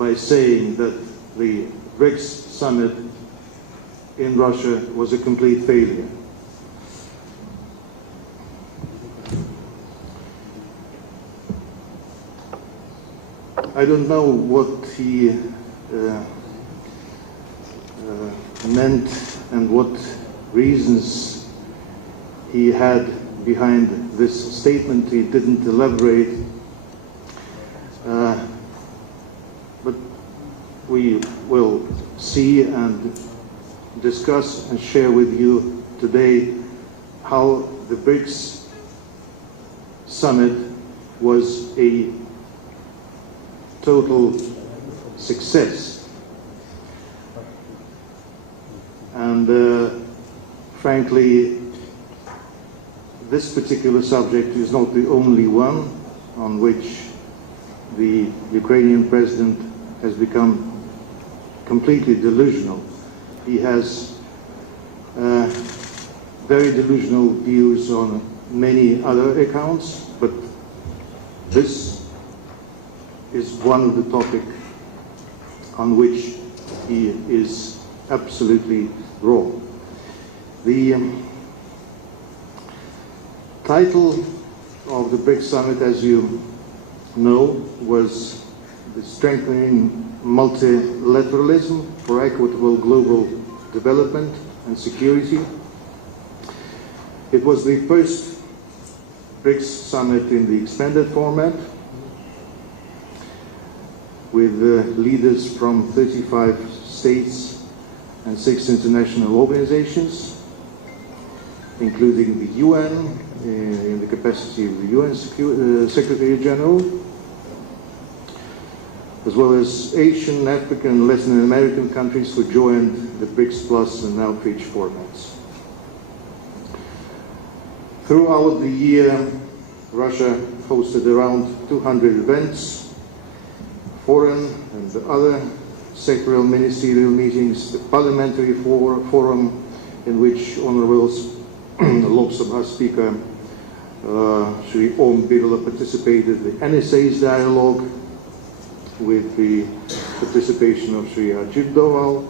by saying that the BRICS summit in Russia was a complete failure. I don't know what he meant and what reasons he had behind this statement. He didn't elaborate, but we will see and discuss and share with you today how the BRICS summit was a total success. And frankly, this particular subject is not the only one on which the Ukrainian president has become completely delusional. He has very delusional views on many other accounts, but this is one of the topics on which he is absolutely wrong. The title of the BRICS summit, as you know, was the Strengthening Multilateralism for Equitable Global Development and Security. It was the first BRICS summit in the expanded format, with leaders from 35 states and 6 international organizations, including the UN, in the capacity of the UN Secretary General, as well as Asian, African, and Latin American countries who joined the BRICS Plus and outreach formats. Throughout the year, Russia hosted around 200 events, foreign and other sectoral ministerial meetings, the parliamentary forum in which Honorables Lok Sabha Speaker Shri Om Birla participated, the NSA's dialogue with the participation of Shri Ajit Doval,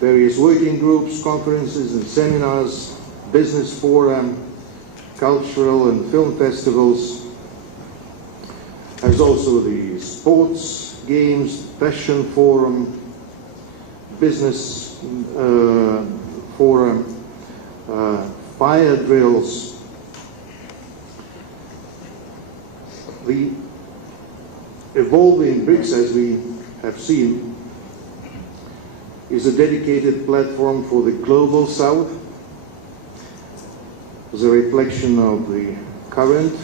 various working groups, conferences and seminars, business forum, cultural and film festivals, as also the sports, games, fashion forum, business forum, fire drills. The evolving BRICS, as we have seen, is a dedicated platform for the global South, as a reflection of the current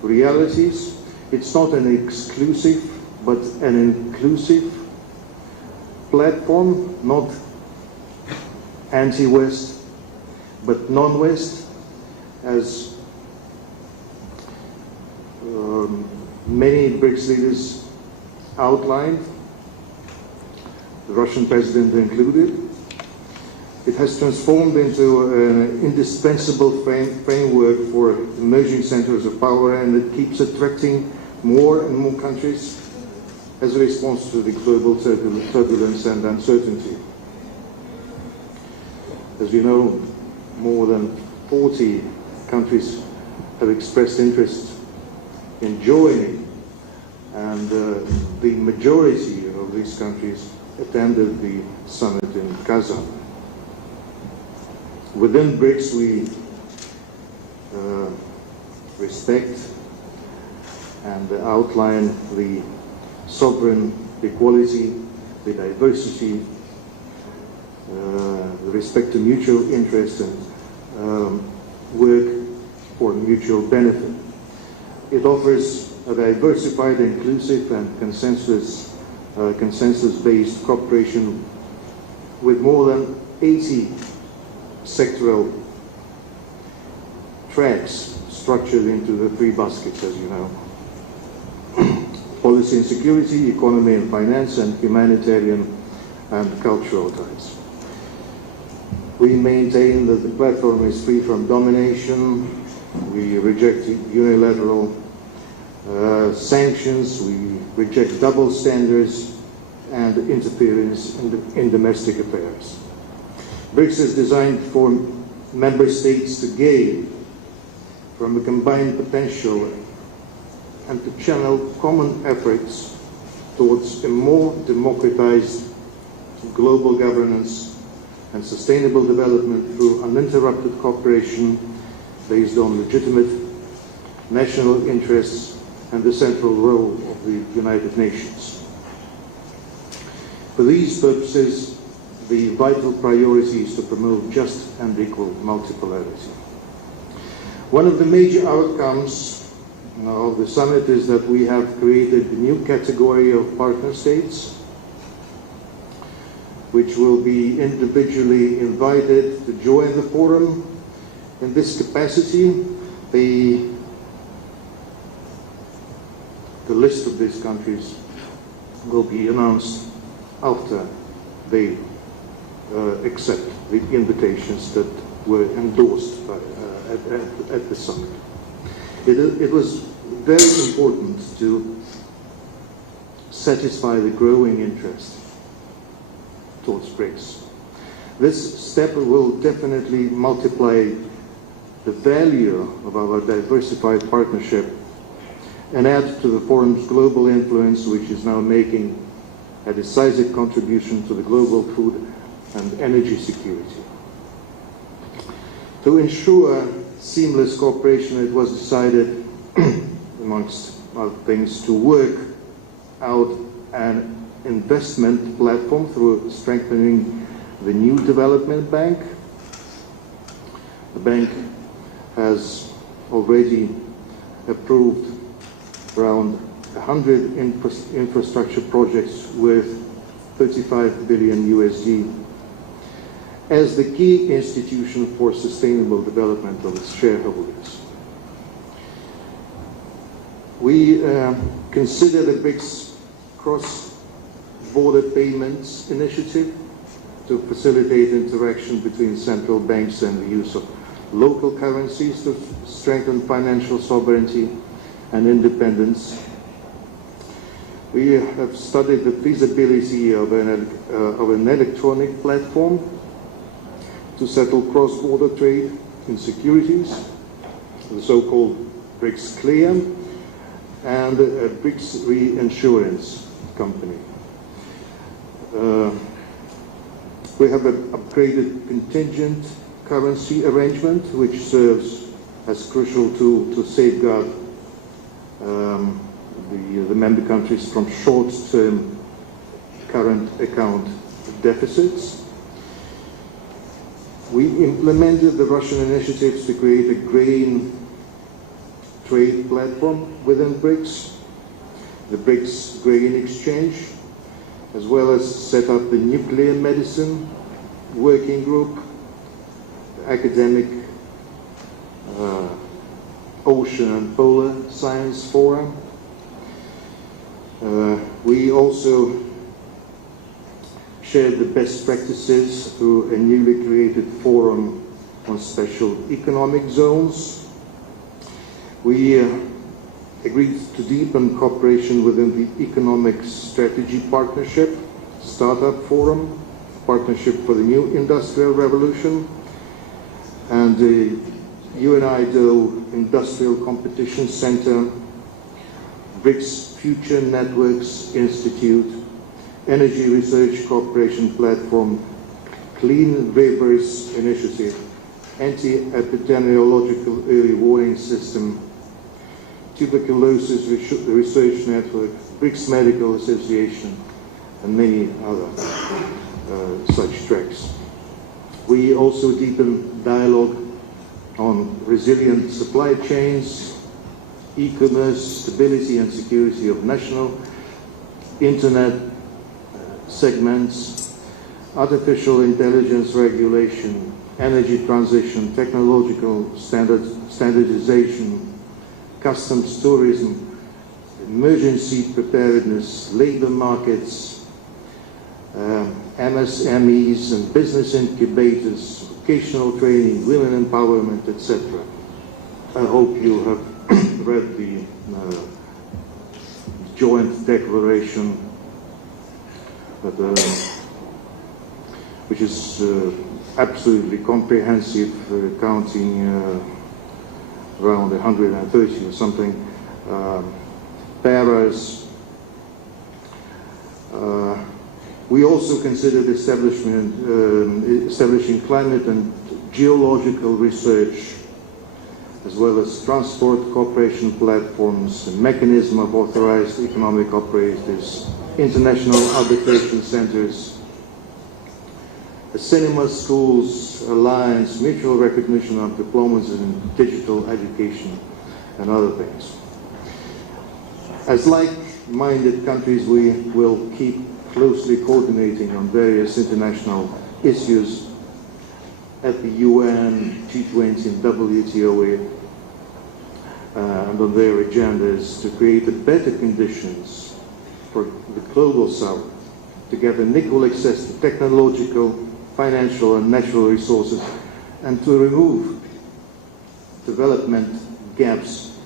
realities. It's not an exclusive, but an inclusive platform, not anti-West, but non-West, as many BRICS leaders outlined, the Russian president included. It has transformed into an indispensable framework for emerging centers of power, and it keeps attracting more and more countries as a response to the global turbulence and uncertainty. As you know, more than 40 countries have expressed interest in joining, and the majority of these countries attended the summit in Kazan. Within BRICS, we respect and outline the sovereign equality, the diversity, the respect to mutual interest, and work for mutual benefit. It offers a diversified, inclusive, and consensus-based cooperation with more than 80 sectoral tracks structured into the 3 baskets, as you know. Policy and security, economy and finance, and humanitarian and cultural ties. We maintain that the platform is free from domination. We reject unilateral sanctions, we reject double standards and interference in domestic affairs. BRICS is designed for member states to gain from a combined potential and to channel common efforts towards a more democratized global governance and sustainable development through uninterrupted cooperation based on legitimate national interests and the central role of the United Nations. For these purposes, the vital priority is to promote just and equal multipolarity. One of the major outcomes of the summit is that we have created a new category of partner states, which will be individually invited to join the forum. In this capacity, the list of these countries will be announced after they accept the invitations that were endorsed by, at the summit. It was very important to satisfy the growing interest towards BRICS. This step will definitely multiply the value of our diversified partnership and add to the forum's global influence, which is now making a decisive contribution to the global food and energy security. To ensure seamless cooperation, it was decided, amongst other things, to work out an investment platform through strengthening the new development bank. The bank has already approved around 100 infrastructure projects worth 35 billion USD as the key institution for sustainable development of its shareholders. We consider the BRICS cross-border payments initiative to facilitate interaction between central banks and the use of local currencies to strengthen financial sovereignty and independence. We have studied the feasibility of an electronic platform to settle cross-border trade in securities, the so-called BRICS Clear, and a BRICS reinsurance company. We have an upgraded contingent currency arrangement, which serves as crucial tool to safeguard the member countries from short-term current account deficits. We implemented the Russian initiatives to create a grain trade platform within BRICS, the BRICS Grain Exchange, as well as set up the Nuclear Medicine Working Group, the Academic Ocean and Polar Science Forum. We also shared the best practices through a newly created forum on special economic zones. We agreed to deepen cooperation within the Economic Strategy Partnership, Startup Forum, Partnership for the New Industrial Revolution, and the UNIDO Industrial Competition Center, BRICS Future Networks Institute, Energy Research Cooperation Platform, Clean Rivers Initiative, Anti-Epidemiological Early Warning System, Tuberculosis Research Network, BRICS Medical Association, and many other such tracks. We also deepened dialogue on resilient supply chains, e-commerce, stability and security of national internet segments, artificial intelligence regulation, energy transition, technological standardization, customs, tourism, emergency preparedness, labor markets, MSMEs and business incubators, vocational training, women empowerment, etc. I hope you have read the joint declaration that, which is absolutely comprehensive, counting around 130 or something paras. We also considered establishing climate and geological research, as well as transport cooperation platforms, a mechanism of authorized economic operators, international arbitration centers, a cinema schools alliance, mutual recognition of diplomas in digital education, and other things. As like-minded countries, we will keep closely coordinating on various international issues at the UN, G20, and WTO, and on their agendas to create better conditions for the global South to get an equal access to technological, financial, and natural resources, and to remove development gaps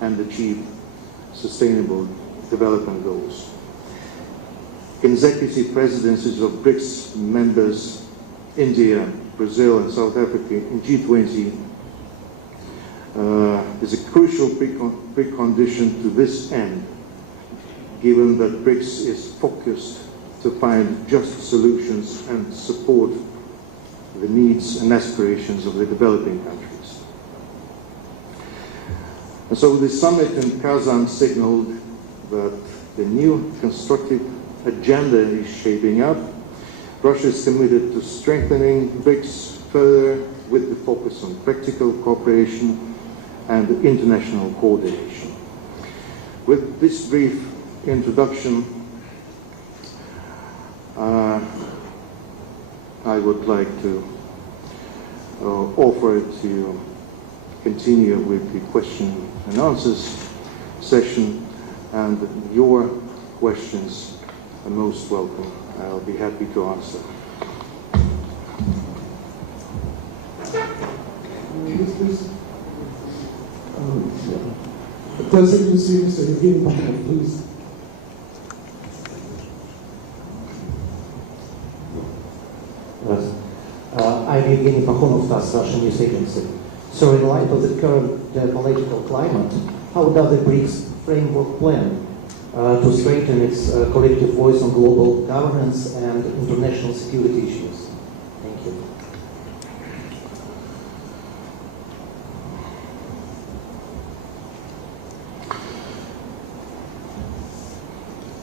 and achieve sustainable development goals. Consecutive presidencies of BRICS members, India, Brazil, and South Africa in G20 is a crucial precondition to this end, given that BRICS is focused to find just solutions and support the needs and aspirations of the developing countries. And so the summit in Kazan signaled that the new constructive agenda is shaping up. Russia is committed to strengthening BRICS further with the focus on practical cooperation and international coordination. With this brief introduction, I would like to offer to continue with the question and answers session, and your questions are most welcome. I'll be happy to answer. Please. Presidency, Mr. Evgeny Pakhomov, please. I'm Evgeny Pakhomov, Russian News Agency. So in light of the current political climate, how does the BRICS framework plan to strengthen its collective voice on global governance and international security issues? Thank you.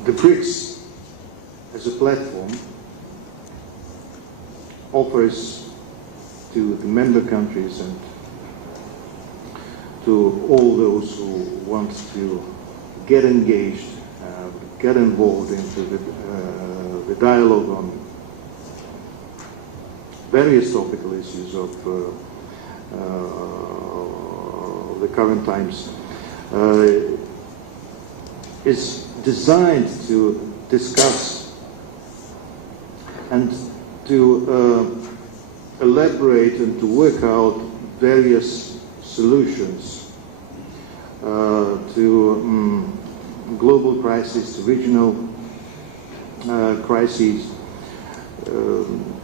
The BRICS, as a platform, offers to the member countries and to all those who want to get engaged, get involved into the dialogue on various topical issues of the current times, is designed to discuss and to elaborate and to work out various solutions to global crises, to regional crises.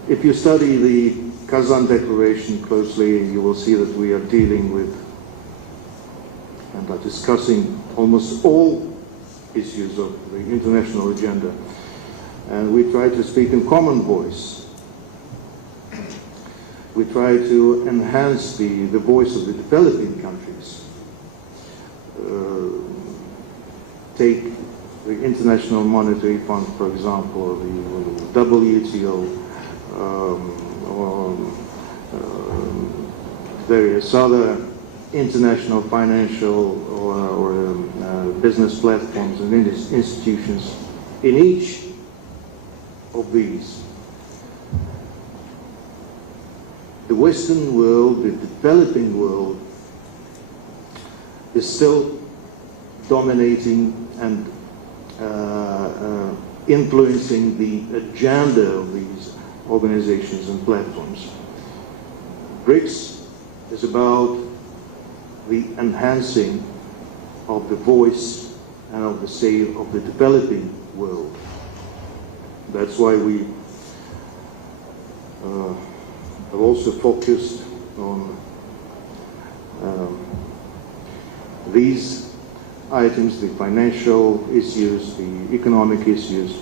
If you study the Kazan Declaration closely, you will see that we are dealing with and are discussing almost all issues of the international agenda. And we try to speak in common voice. We try to enhance the voice of the developing countries. Take the International Monetary Fund, for example, or the WTO, or various other international financial or business platforms and institutions. In each of these, the Western world, the developing world, is still dominating and influencing the agenda of these organizations and platforms. BRICS is about the enhancing of the voice and of the sale of the developing world. That's why we have also focused on these items, the financial issues, the economic issues.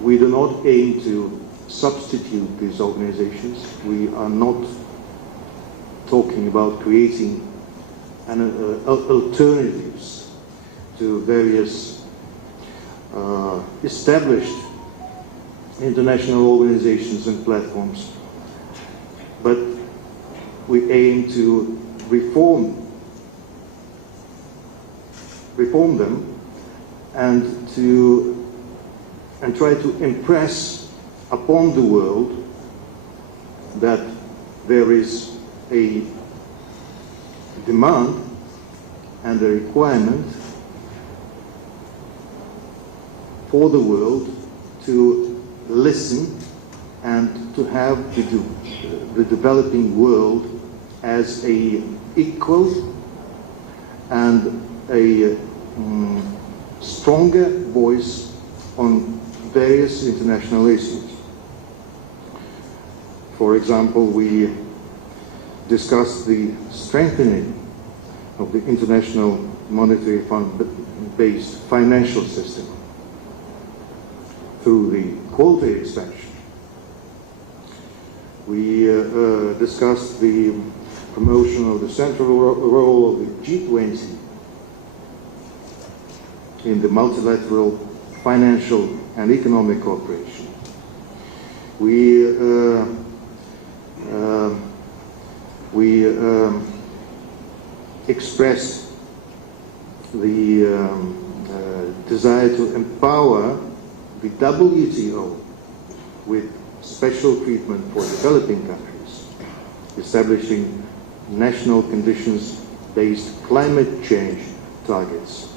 We do not aim to substitute these organizations. We are not talking about creating alternatives to various established international organizations and platforms, but we aim to reform them and try to impress upon the world that there is a demand and a requirement for the world to listen and to have the developing world as a equal and a stronger voice on various international issues. For example, we discussed the strengthening of the international monetary fund-based financial system through the quality expansion. We discussed the promotion of the central role of the G20 in the multilateral financial and economic cooperation. We expressed the desire to empower the WTO with special treatment for developing countries, establishing national conditions-based climate change targets.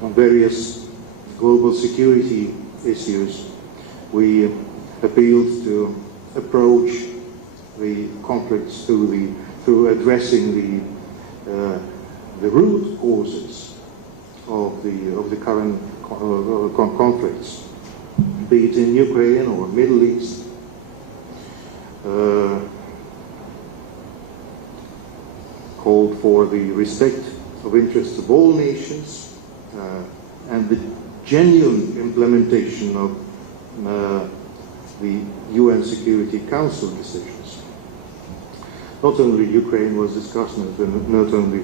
On various global security issues, we appealed to approach the conflicts through addressing the root causes of the current conflicts, be it in Ukraine or Middle East. Called for the respect of interests of all nations and the genuine implementation of the UN Security Council decisions. Not only Ukraine was discussed, not only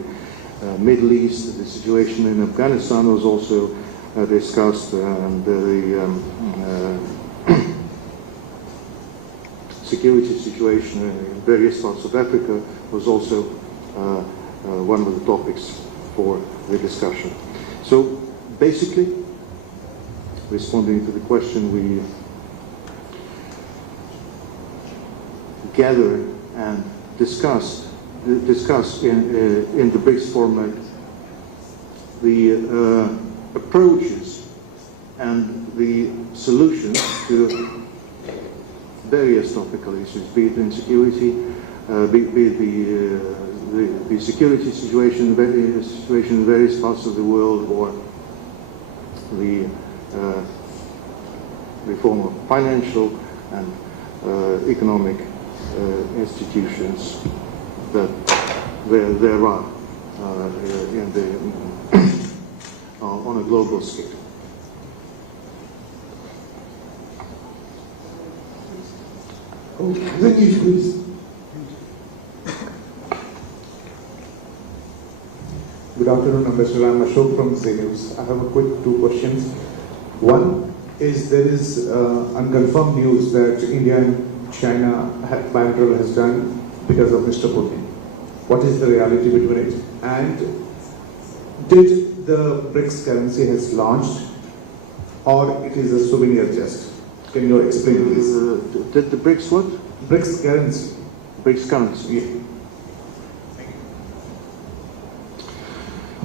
Middle East, the situation in Afghanistan was also discussed, and the security situation in various parts of Africa was also one of the topics for the discussion. So basically, responding to the question, we gathered and discussed in the BRICS format the approaches and the solutions to various topical issues, be it in security, be it the security situation in various parts of the world, or the reform of financial and economic institutions that there are on a global scale. Thank you, please. Good afternoon, Ambassador. I'm Ashok from Z News. I have a quick two questions. One is, there is unconfirmed news that India and China bilateral has done because of Mr. Putin. What is the reality between it? And did the BRICS currency has launched, or it is a souvenir just? Can you explain please? Did the BRICS what? BRICS currency. BRICS currency. Yeah.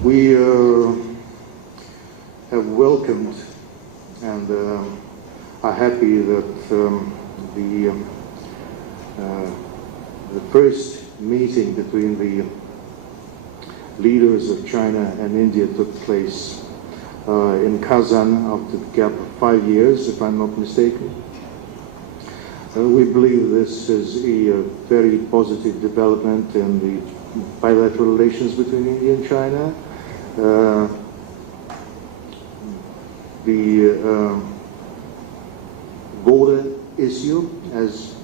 We have welcomed and are happy that the first meeting between the leaders of China and India took place in Kazan after the gap of 5 years, if I'm not mistaken. We believe this is a very positive development in the bilateral relations between India and China. The border issue, as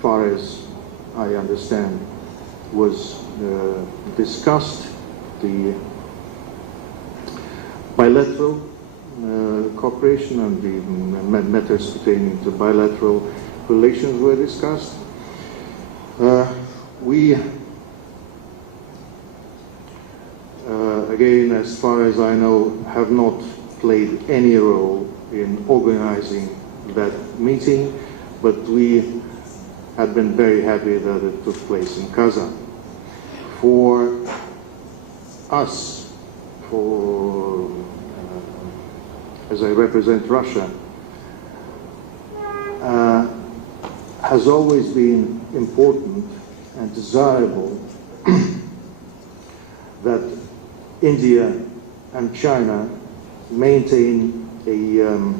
far as I understand, was discussed. The bilateral cooperation and the matters pertaining to bilateral relations were discussed. We, again, as far as I know, have not played any role in organizing that meeting, but we had been very happy that it took place in Kazan. For us, as I represent Russia, has always been important and desirable that India and China maintain a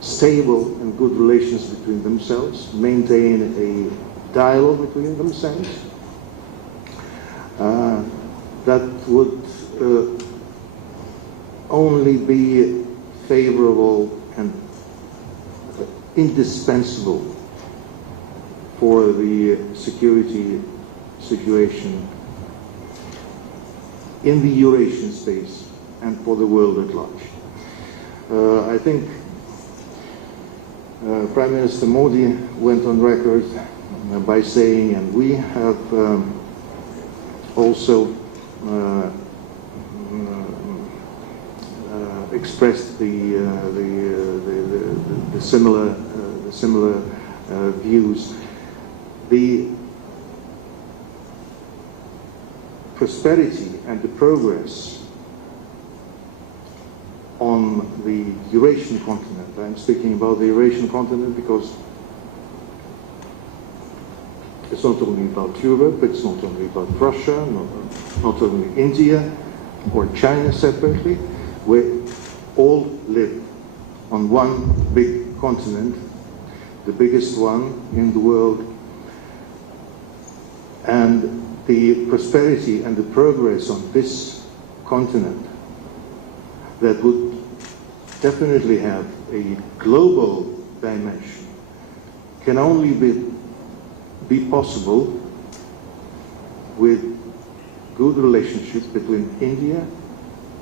stable and good relations between themselves, maintain a dialogue between themselves. That would only be favorable and indispensable for the security situation in the Eurasian space and for the world at large. I think Prime Minister Modi went on record by saying, and we have also expressed the similar views. The prosperity and the progress on the Eurasian continent. I'm speaking about the Eurasian continent because it's not only about Europe, it's not only about Russia, not only India or China separately. We all live on one big continent, the biggest one in the world, and the prosperity and the progress on this continent that would definitely have a global dimension can only be possible with good relationships between India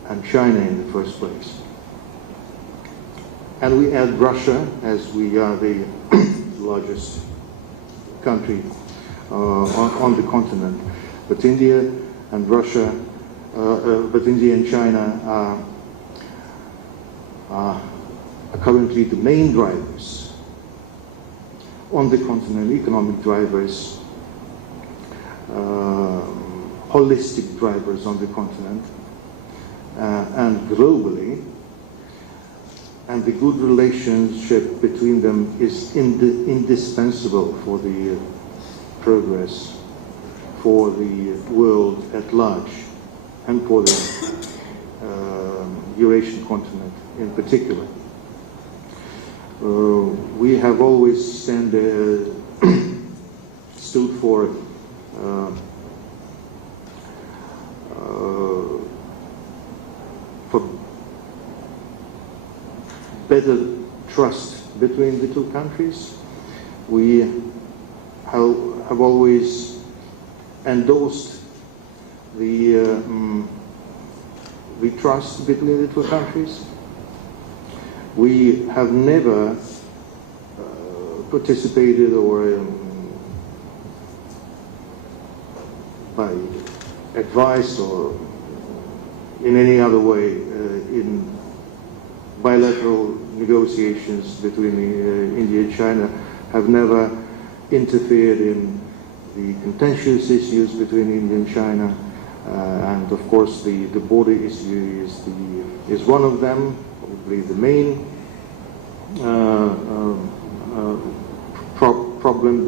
and China in the first place. And we add Russia, as we are the largest country on the continent. But India and Russia, but India and China are currently the main drivers on the continent, economic drivers, holistic drivers on the continent, and globally. And the good relationship between them is indispensable for the progress for the world at large and for the Eurasian continent in particular. We have always stood for better trust between the two countries. We have always endorsed the trust between the two countries. We have never participated or by advice or in any other way in bilateral negotiations between India and China, have never interfered in the contentious issues between India and China, and of course the border issue is one of them, probably the main problem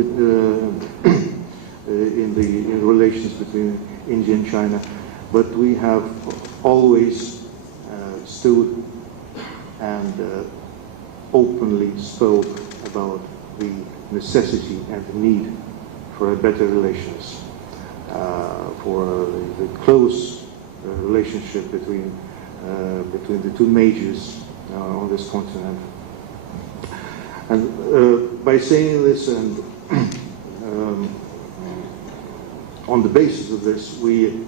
in the relations between India and China, but we have always stood and openly spoke about the necessity and the need for a better relations, for the close relationship between the two majors on this continent. And by saying this, and on the basis of this, we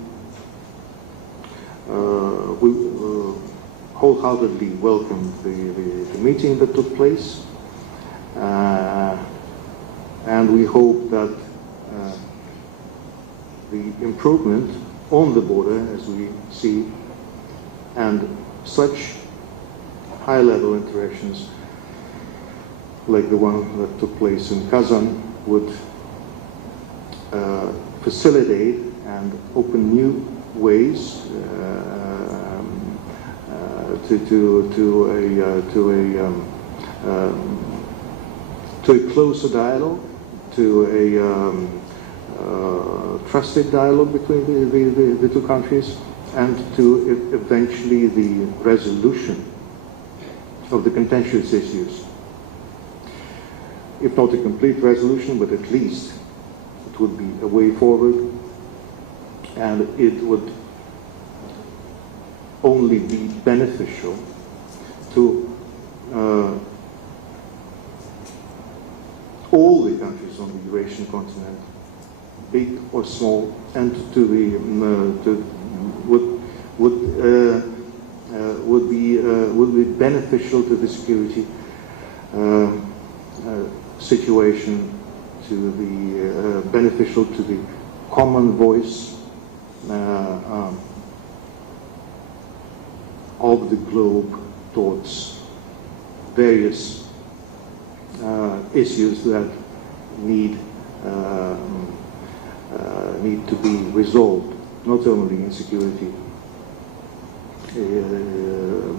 wholeheartedly welcome the meeting that took place, and we hope that the improvement on the border, as we see, and such high-level interactions like the one that took place in Kazan would facilitate and open new ways to a closer dialogue, to a trusted dialogue between the two countries, and to eventually the resolution of the contentious issues. If not a complete resolution, but at least it would be a way forward, and it would only be beneficial to all the countries on the Eurasian continent, big or small, and to the would be beneficial to the security situation, to the beneficial to the common voice of the globe towards various issues that need to be resolved, not only in security,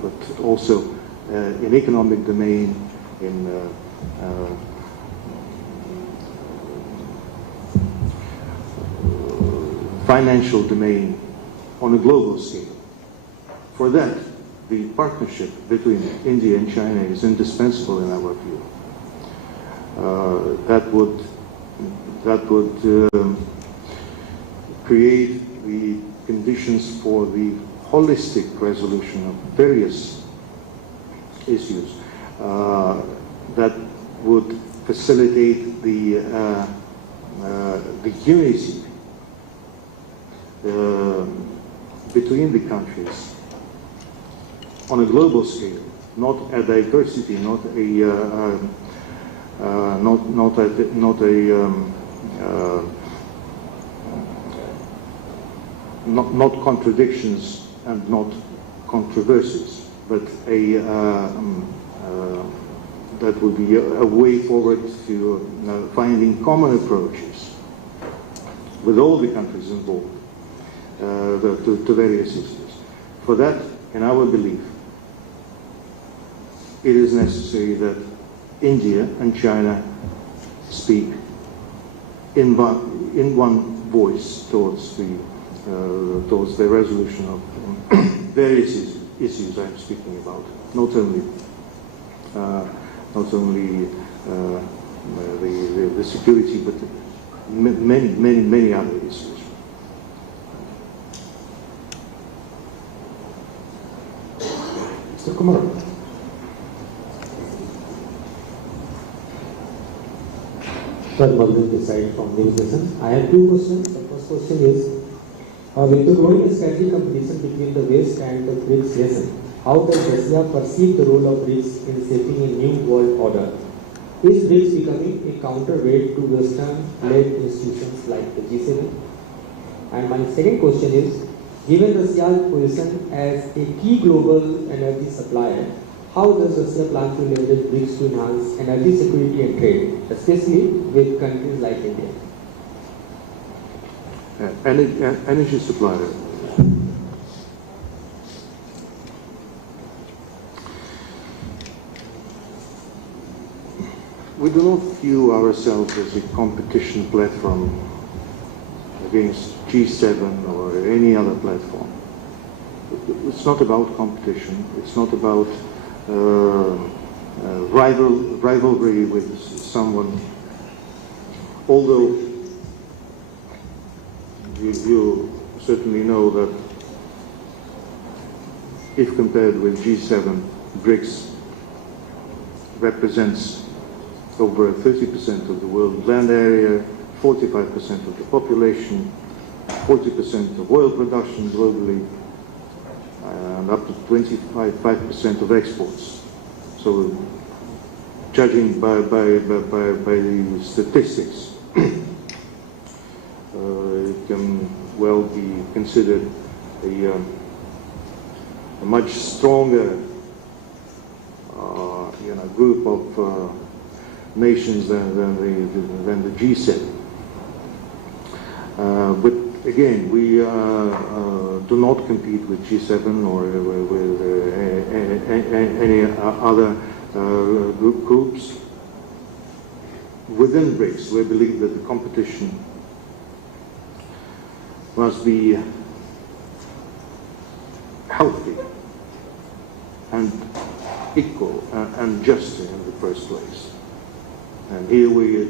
but also in economic domain, in financial domain, on a global scale. For that, the partnership between India and China is indispensable in our view. That would create the conditions for the holistic resolution of various issues that would facilitate the unity between the countries on a global scale, not a diversity, not contradictions and not controversies, but that would be a way forward to finding common approaches with all the countries involved to various issues. For that, in our belief, it is necessary that India and China speak in one voice towards the resolution of various issues I'm speaking about, not only the security, but many other issues. Mr. Kumar. This side from News Agency. I have two questions. The first question is, with the growing strategic competition between the West and the BRICS region, how does Russia perceive the role of BRICS in shaping a new world order? Is BRICS becoming a counterweight to Western-led institutions like the G7? And my second question is, given Russia's position as a key global energy supplier, how does Russia plan to leverage BRICS to enhance energy security and trade, especially with countries like India? Energy supplier. we do not view ourselves as a competition platform against G7 or any other platform. It's not about competition. It's not about rivalry with someone. Although you certainly know that if compared with G7, BRICS represents over 30% of the world land area, 45% of the population, 40% of oil production globally, and up to 25% of exports. So, judging by the statistics, it can well be considered a much stronger group of nations than the G7. But again, we do not compete with G7 or with any other groups. Within BRICS, we believe that the competition must be healthy and equal and just in the first place. And here we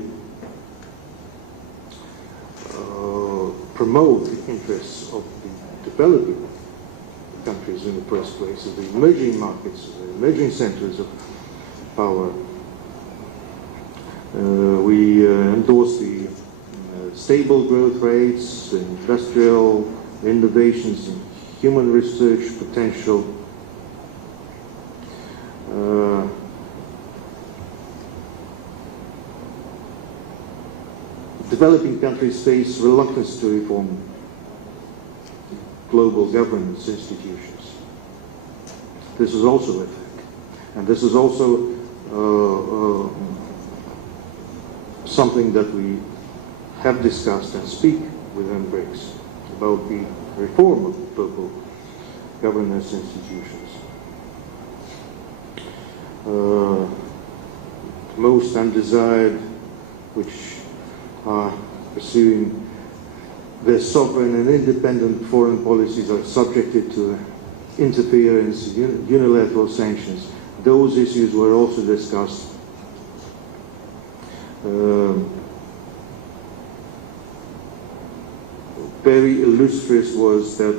promote the interests of the developing countries in the first place, of the emerging markets, the emerging centers of power. We endorse the stable growth rates, industrial innovations, and human research potential. Developing countries face reluctance to reform global governance institutions. This is also a fact. And this is also something that we have discussed and speak within BRICS about the reform of global governance institutions. Most undesired, which are pursuing their sovereign and independent foreign policies, are subjected to interference, unilateral sanctions. Those issues were also discussed. Very illustrious was that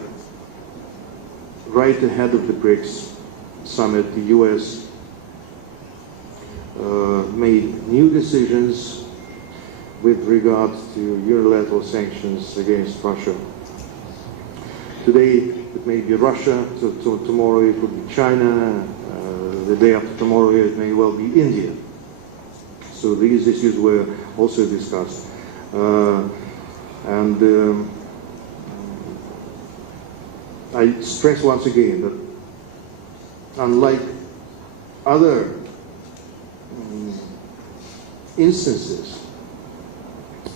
right ahead of the BRICS summit, the US made new decisions with regard to unilateral sanctions against Russia. Today it may be Russia, tomorrow it would be China, the day after tomorrow it may well be India. So these issues were also discussed. I stress once again that unlike other instances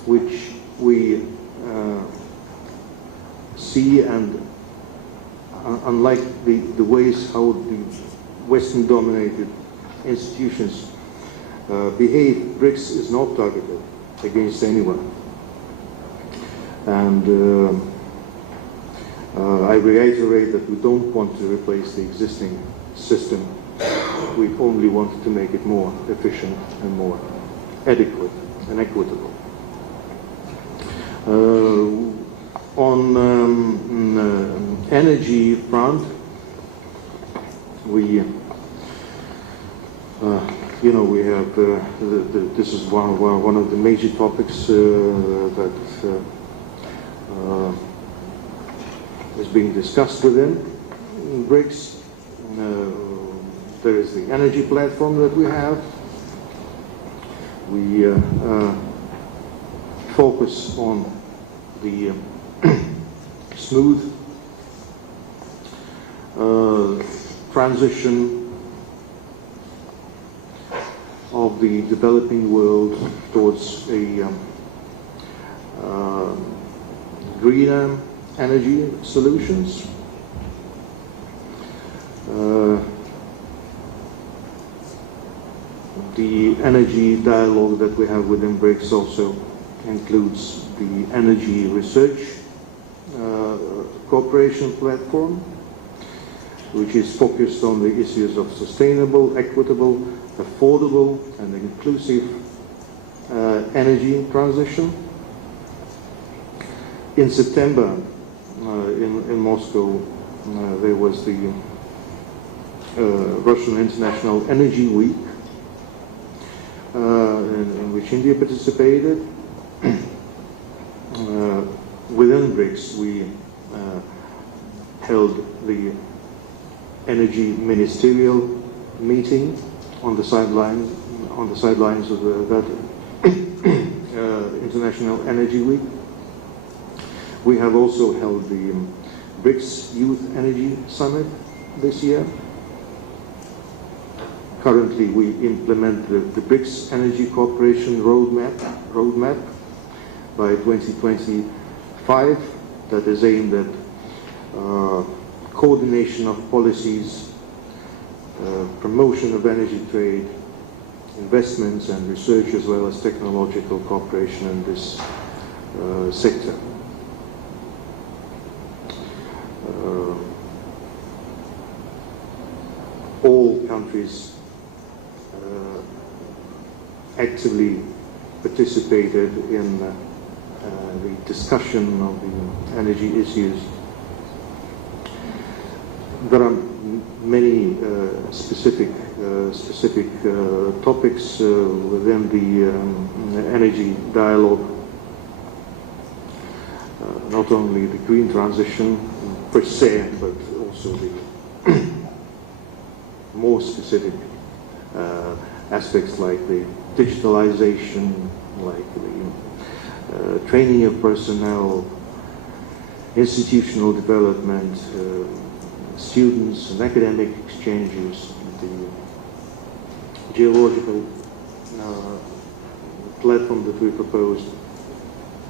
which we see, and unlike the ways how the Western-dominated institutions behave, BRICS is not targeted against anyone. And I reiterate that we don't want to replace the existing system. We only want to make it more efficient and more adequate and equitable. On energy front, we we have this is one of the major topics that is being discussed within BRICS. There is the energy platform that we have. We focus on the smooth transition of the developing world towards a greener energy solutions. The energy dialogue that we have within BRICS also includes the energy research cooperation platform, which is focused on the issues of sustainable, equitable, affordable, and inclusive energy transition. In September, in Moscow, there was the Russian International Energy Week, in which India participated. Within BRICS, we held the energy ministerial meeting on the sidelines of that International Energy Week. We have also held the BRICS Youth Energy Summit this year. Currently, we implement the BRICS Energy Cooperation roadmap by 2025 that is aimed at coordination of policies, promotion of energy trade, investments and research, as well as technological cooperation in this sector. All countries actively participated in the discussion of the energy issues. There are many specific topics within the energy dialogue. Not only the green transition per se, but also the more specific aspects like the digitalization, like the training of personnel, institutional development, students and academic exchanges, the geological platform that we proposed.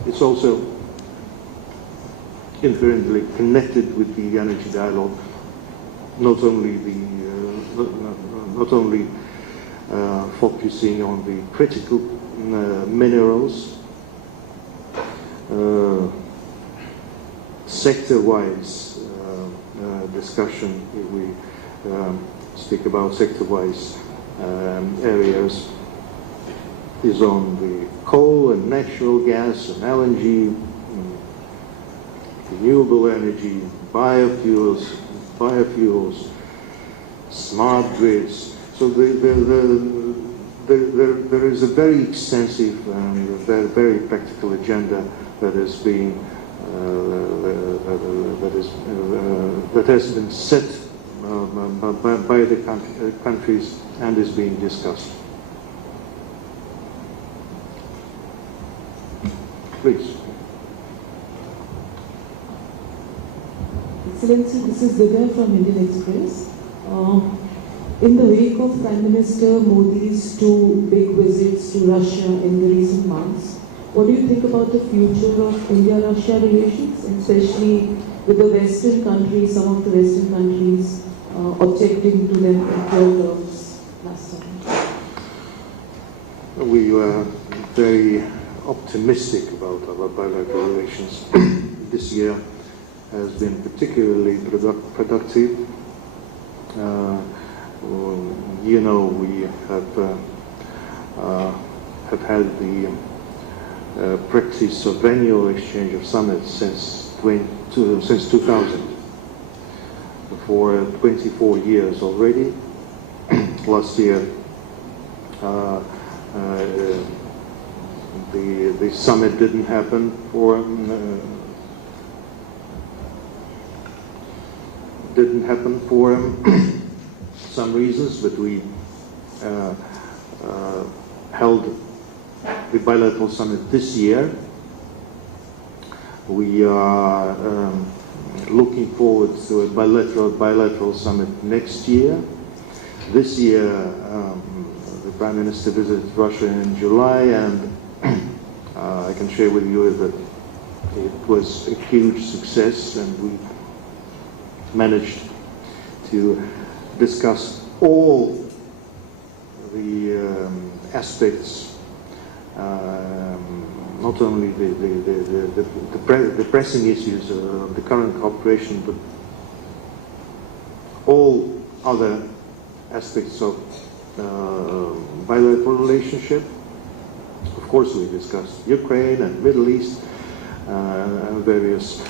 It's also inherently connected with the energy dialogue, not only focusing on the critical minerals, sector-wise discussion. We speak about sector-wise areas is on the coal and natural gas and LNG, renewable energy, biofuels, smart grids. So there is a very extensive and very practical agenda that is being that has been set by the countries and is being discussed. Please. Excellency, this is Divya from Indian Express. In the wake of Prime Minister Modi's two big visits to Russia in the recent months, what do you think about the future of India-Russia relations, especially with the Western countries, some of the Western countries objecting to them in terms last time? We were very optimistic about our bilateral relations. This year has been particularly productive. You know, we have had the practice of annual exchange of summits since 2000, for 24 years already. Last year, the summit didn't happen for some reasons, but we held the bilateral summit this year. We are looking forward to a bilateral summit next year. This year, the Prime Minister visited Russia in July, and I can share with you that it was a huge success, and we managed to discuss all the aspects, not only the pressing issues of the current cooperation, but all other aspects of bilateral relationship. Of course, we discussed Ukraine and Middle East and various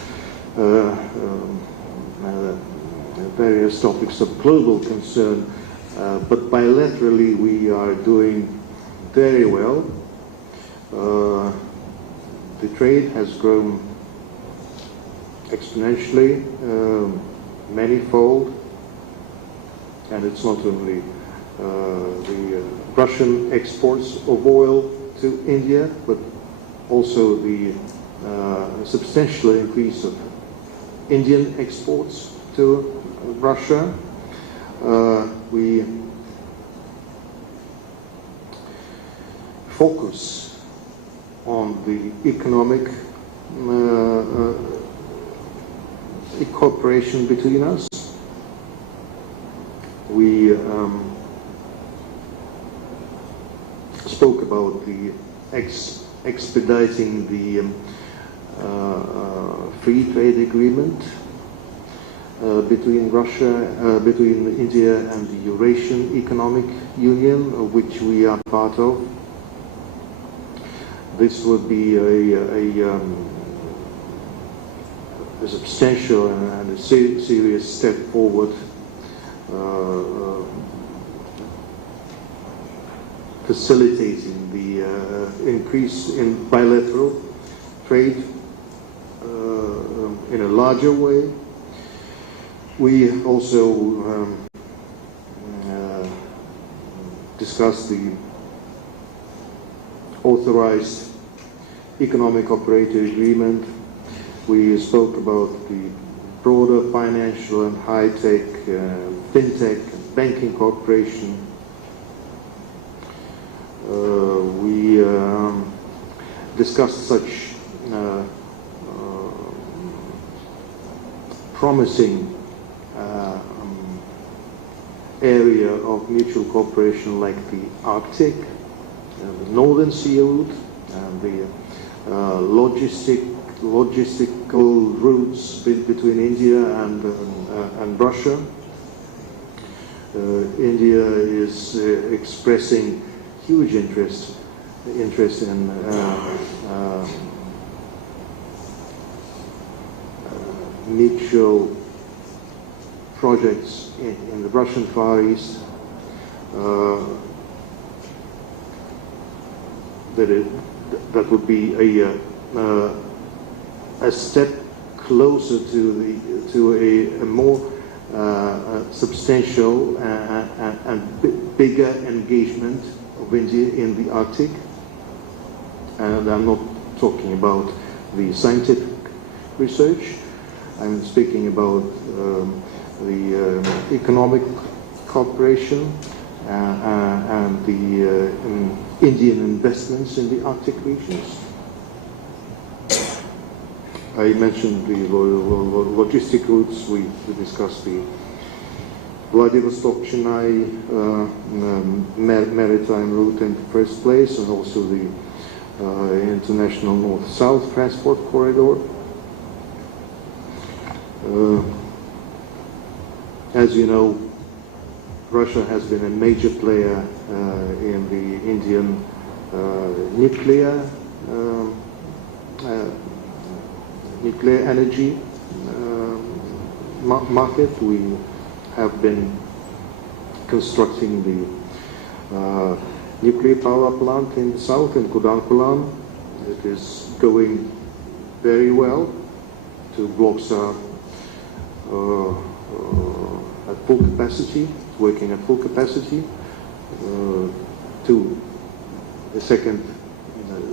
topics of global concern, but bilaterally we are doing very well. The trade has grown exponentially, manifold, and it's not only the Russian exports of oil to India, but also the substantial increase of Indian exports to Russia. We focus on the economic cooperation between us. We spoke about the expediting the free trade agreement between between India and the Eurasian Economic Union, of which we are part of. This would be a substantial and a serious step forward, facilitating the increase in bilateral trade in a larger way. We also discussed the authorized economic operator agreement. We spoke about the broader financial and high-tech, fintech, and banking cooperation. We discussed such promising area of mutual cooperation like the Arctic, the Northern Sea route, and the logistical routes between India and Russia. India is expressing huge interest in mutual projects in the Russian Far East. That would be a step closer to a more substantial and bigger engagement of India in the Arctic. And I'm not talking about the scientific research. I'm speaking about the economic cooperation and the Indian investments in the Arctic regions. I mentioned the logistic routes. We discussed the Vladivostok-Chennai maritime route in the first place, and also the international north-south transport corridor. As you know, Russia has been a major player in the Indian nuclear energy market. We have been constructing the nuclear power plant in the south, in Kudankulam. It is going very well. 2 blocks are at full capacity, working at full capacity. The second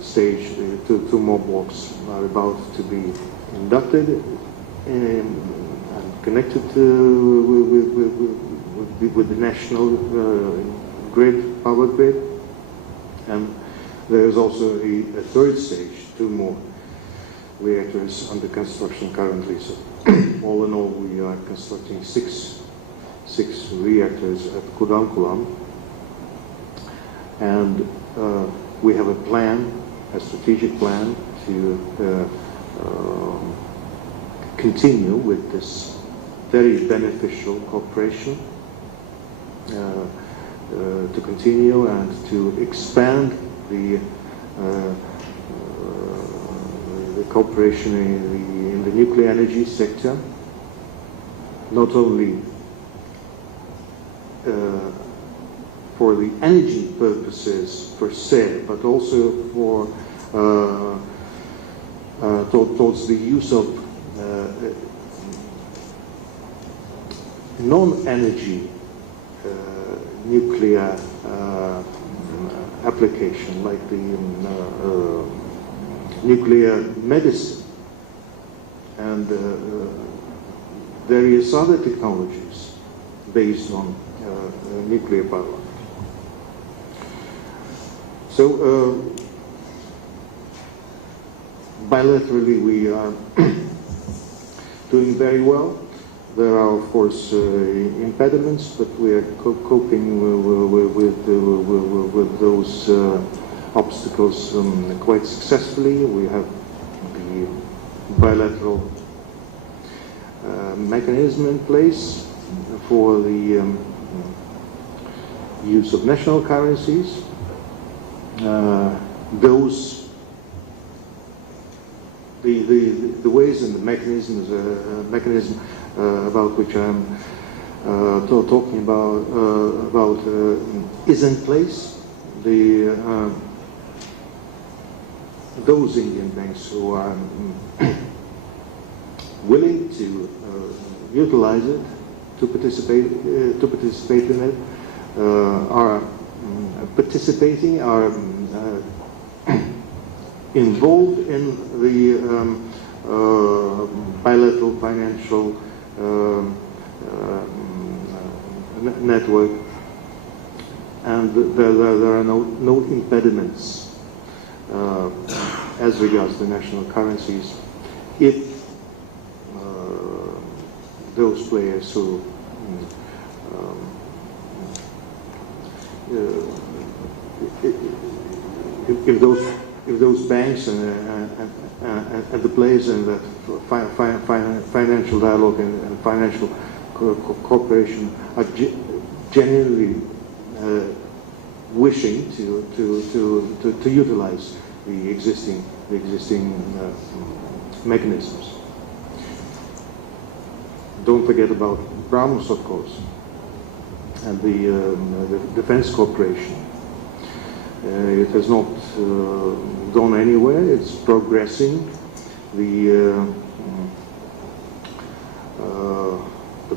stage, 2 more blocks are about to be inducted and connected with the national grid, power grid. And there is also a third stage, 2 more reactors under construction currently. So all in all, we are constructing 6 reactors at Kudankulam. and we have a plan, a strategic plan to continue with this very beneficial cooperation, to continue and to expand the cooperation in the nuclear energy sector, not only for the energy purposes per se, but also for towards the use of non-energy nuclear application, like the nuclear medicine and various other technologies based on nuclear power. So bilaterally we are doing very well. There are, of course, impediments, but we are coping with those obstacles quite successfully. We have the bilateral mechanism in place for the use of national currencies. The ways and the mechanisms about which I'm talking about is in place. Those Indian banks who are willing to utilize it, to participate in it, are participating, are involved in the bilateral financial network, and there are no impediments as regards the national currencies if those players who if those banks and the players in that financial dialogue and financial cooperation are genuinely wishing to utilize the existing mechanisms. Don't forget about BRICS, of course, and the defense cooperation. It has not gone anywhere. It's progressing. The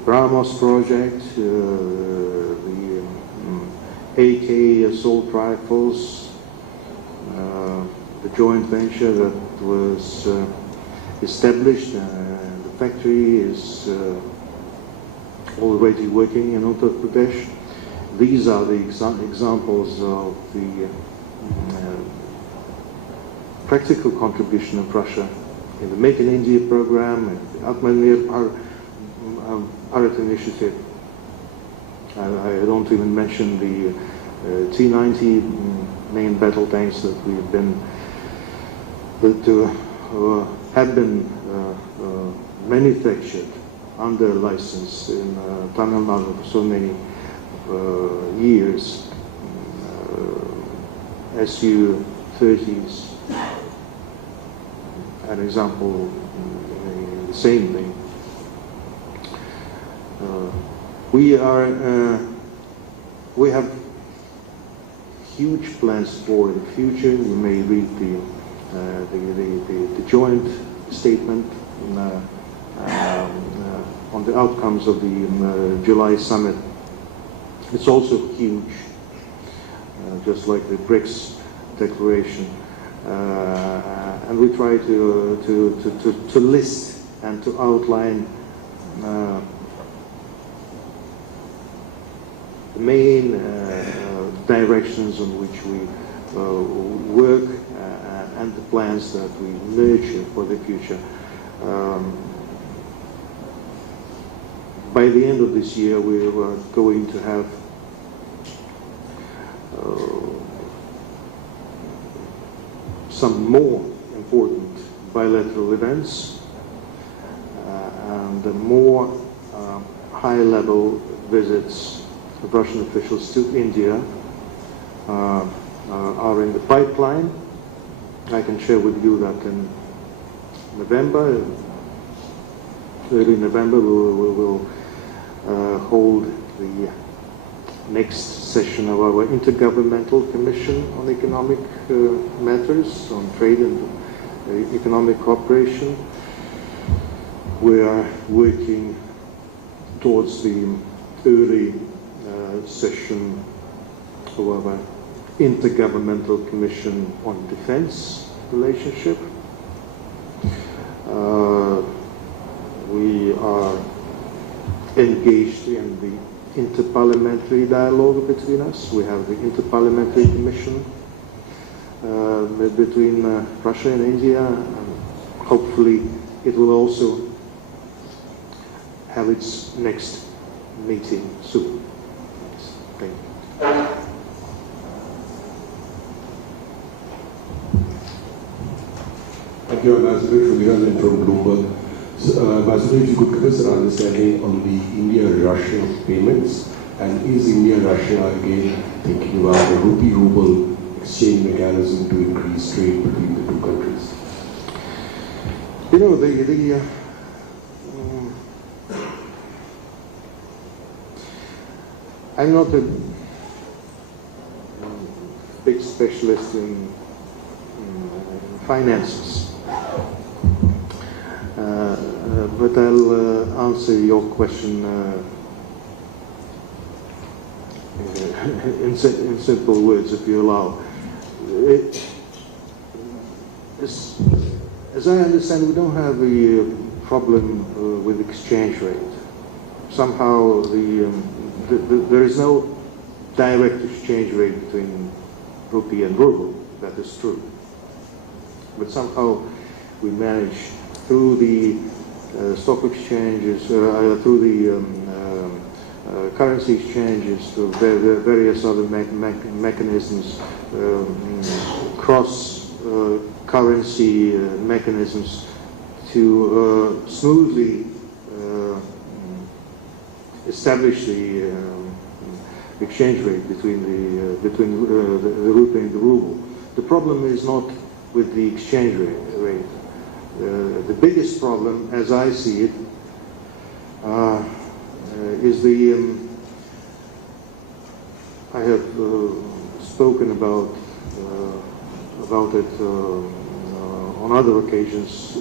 BRAHMOS project, the AK assault rifles, the joint venture that was established, the factory is already working in Uttar Pradesh. These are the examples of the practical contribution of Russia in the Make in India program, and the Atmanirbhar Bharat initiative. I don't even mention the T-90 main battle tanks that we've been have been manufactured under license in Tamil Nadu for so many years. Su-30s, an example, the same thing. We have huge plans for the future. You may read the joint statement on the outcomes of the July summit. It's also huge, just like the BRICS declaration, and we try to list and to outline the main directions on which we work and the plans that we nurture for the future. By the end of this year, we are going to have some more important bilateral events and more high-level visits of Russian officials to India are in the pipeline. I can share with you that in November, early November, we will hold the next session of our Intergovernmental Commission on Economic Matters, on trade and economic cooperation. We are working towards the early session of our Intergovernmental Commission on Defense relationship. We are engaged in the interparliamentary dialogue between us. We have the Interparliamentary Commission between Russia and India, and hopefully it will also have its next meeting soon. Thank you. Thank you, Ambassador Kazan from Bloomberg. So, Ambassador, if you could give us an understanding on the India-Russia payments, and is India-Russia again thinking about a rupee-ruble exchange mechanism to increase trade between the two countries? You know, I'm not a big specialist in finances. But I'll answer your question in simple words, if you allow. As I understand, we don't have a problem with exchange rate. Somehow there is no direct exchange rate between rupee and ruble. That is true. But somehow we manage through the stock exchanges, through the currency exchanges, through various other mechanisms, cross-currency mechanisms, to smoothly establish the exchange rate between the rupee and the ruble. The problem is not with the exchange rate. The biggest problem, as I see it, is the I have spoken about it on other occasions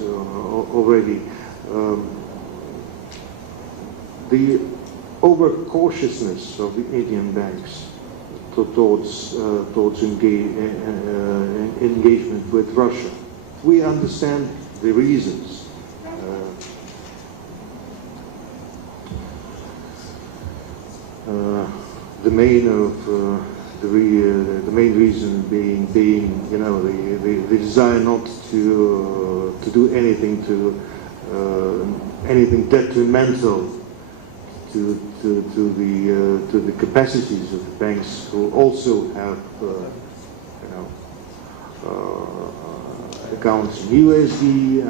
already. The over-cautiousness of the Indian banks towards engagement with Russia. We understand the reasons. The main reason being, you know, the desire not to do anything anything detrimental to the capacities of the banks, who also have accounts in USD,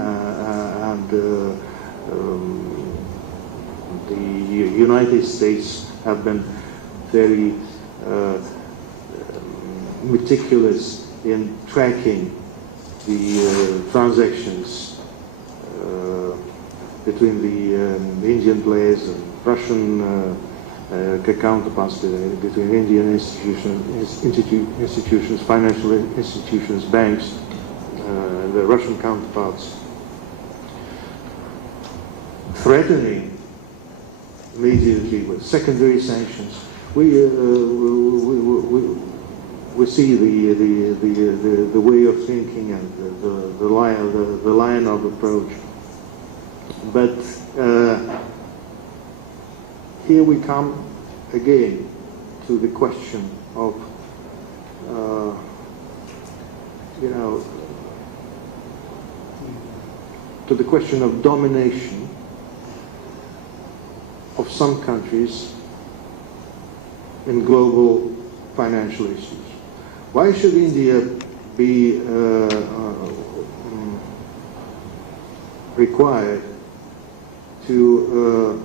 and the United States have been very meticulous in tracking the transactions between the Indian players and Russian counterparts, between Indian institutions, financial institutions, banks, the Russian counterparts, threatening immediately with secondary sanctions. We see the way of thinking and the line of approach, but here we come again to the question of to the question of domination of some countries in global financial issues. Why should India be required to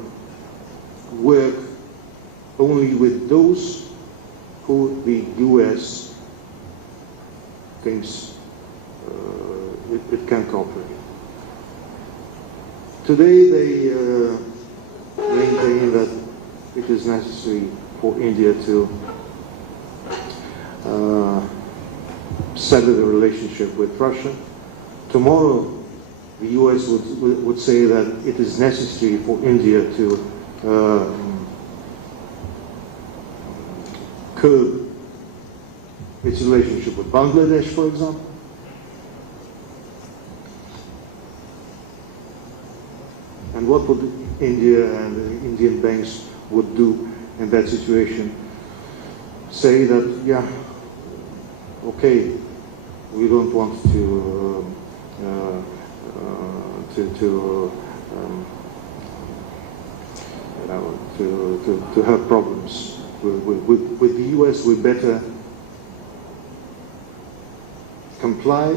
work only with those who the U.S. thinks it can cooperate. Today they maintain that it is necessary for India to sever the relationship with Russia. Tomorrow the U.S. would say that it is necessary for India to curb its relationship with Bangladesh, for example. And what would India and the Indian banks would do in that situation? Say that, yeah, okay, we don't want to have problems with the U.S. We better comply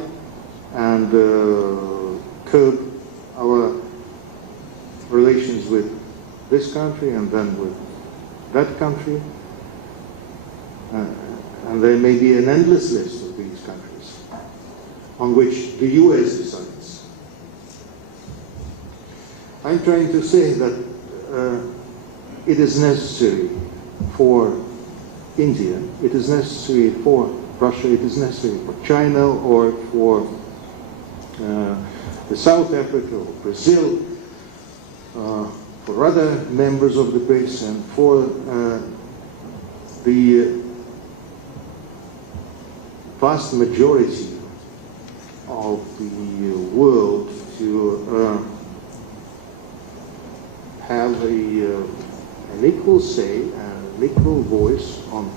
and curb our relations with this country and then with that country. And there may be an endless list of these countries on which the U.S. decides. I'm trying to say that it is necessary for India, it is necessary for Russia, it is necessary for China or for South Africa or Brazil, for other members of the BRICS and for the vast majority of the world to have an equal say and an equal voice on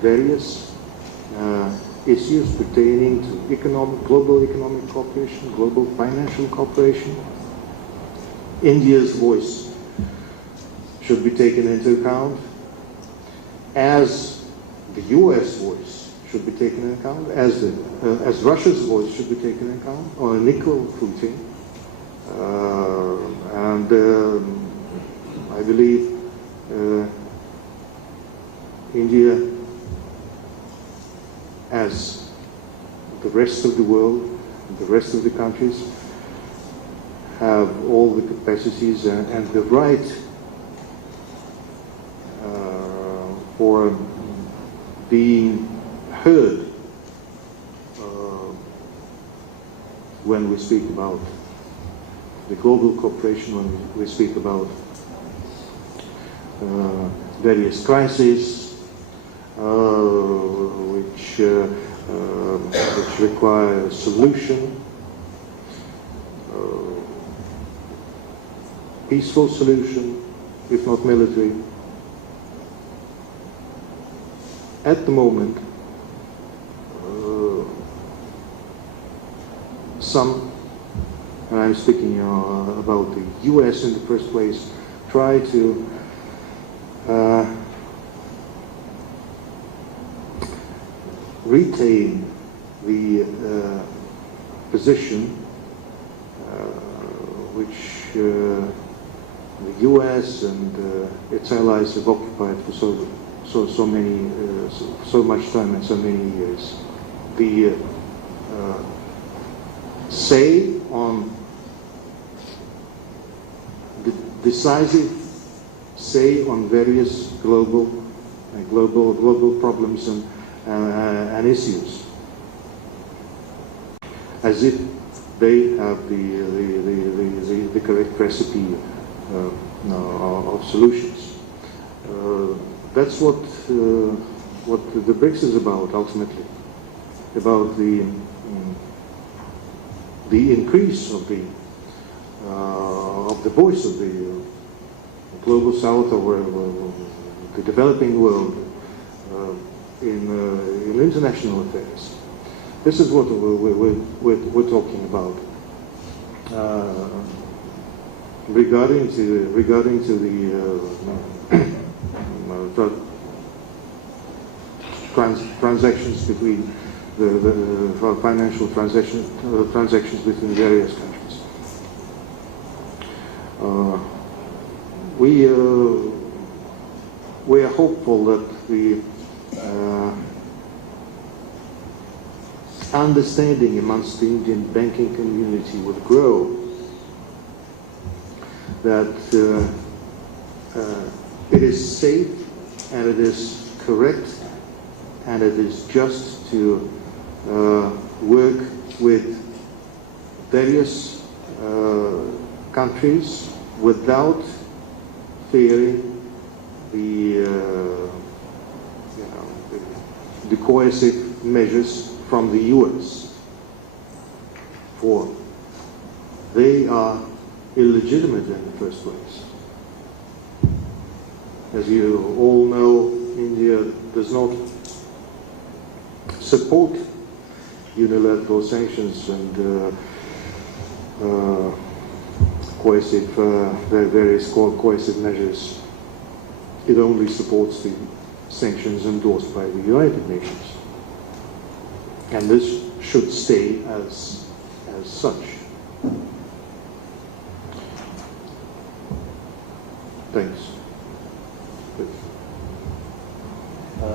various issues pertaining to global economic cooperation, global financial cooperation. India's voice should be taken into account, as the U.S. voice should be taken into account, as Russia's voice should be taken into account on an equal footing. And I believe India, as the rest of the world, the rest of the countries, have all the capacities and the right for being heard when we speak about the global cooperation, when we speak about various crises which require a solution, peaceful solution, if not military. At the moment, some, and I'm speaking about the US in the first place, try to retain the position which the US and its allies have occupied for so much time and so many years. The say on the decisive say on various global problems and issues, as if they have the correct recipe of solutions. That's what the BRICS is about ultimately, about the increase of the voice of the global South or the developing world in international affairs. This is what we're talking about. Regarding to the transactions between for financial transactions between various countries. We are hopeful that the understanding amongst the Indian banking community would grow, that it is safe and it is correct and it is just to work with various countries without fearing the coercive measures from the US, for they are illegitimate in the first place. As you all know, India does not support unilateral sanctions and various coercive measures. It only supports the sanctions endorsed by the United Nations. And this should stay as such. Thanks.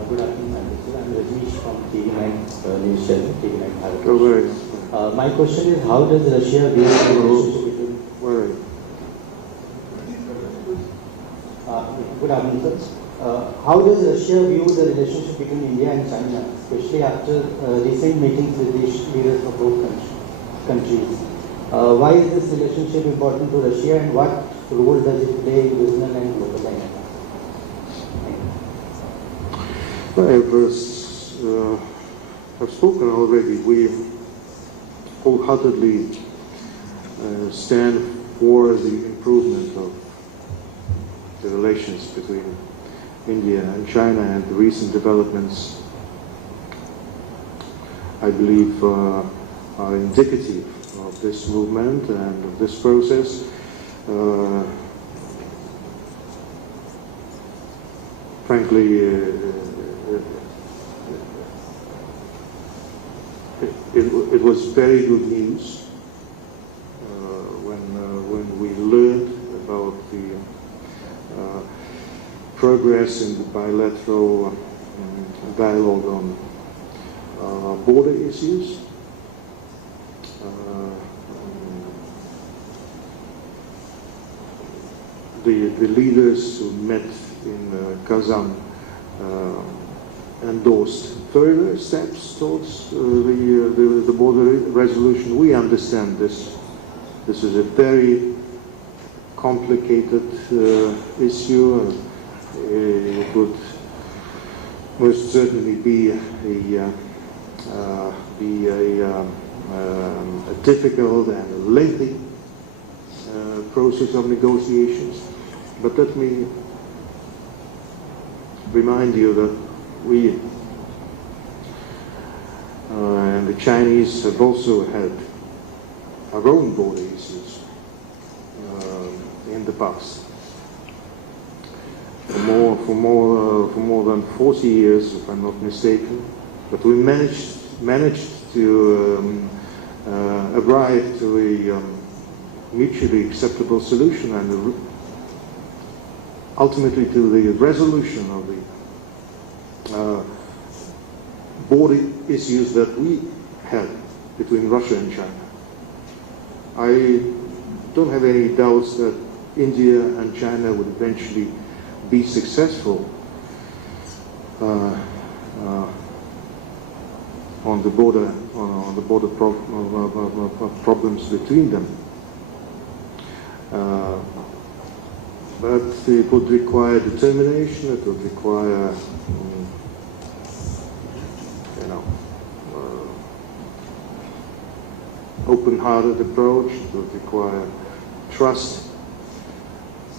Good afternoon, I'm Rajneesh from TV9 News Channel, TV9 Bharat. Oh, very. My question is, how does Russia view the relationship between... Very. Good afternoon, sir. How does Russia view the relationship between India and China, especially after recent meetings with the leaders of both countries? Why is this relationship important to Russia, and what role does it play in regional and global dynamics? I've spoken already. We wholeheartedly stand for the improvement of the relations between India and China, and the recent developments, I believe, are indicative of this movement and of this process. Frankly, it was very good news when we learned about the progress in the bilateral dialogue on border issues. The leaders who met in Kazan endorsed further steps towards the border resolution. We understand this. This is a very complicated issue. It would most certainly be a difficult and a lengthy process of negotiations. But let me remind you that we and the Chinese have also had our own border issues in the past. For more than 40 years, if I'm not mistaken, but we managed to arrive to a mutually acceptable solution, and ultimately to the resolution of the border issues that we had between Russia and China. I don't have any doubts that India and China would eventually be successful on the border problems between them. But it would require determination. It would require, open-hearted approach. It would require trust.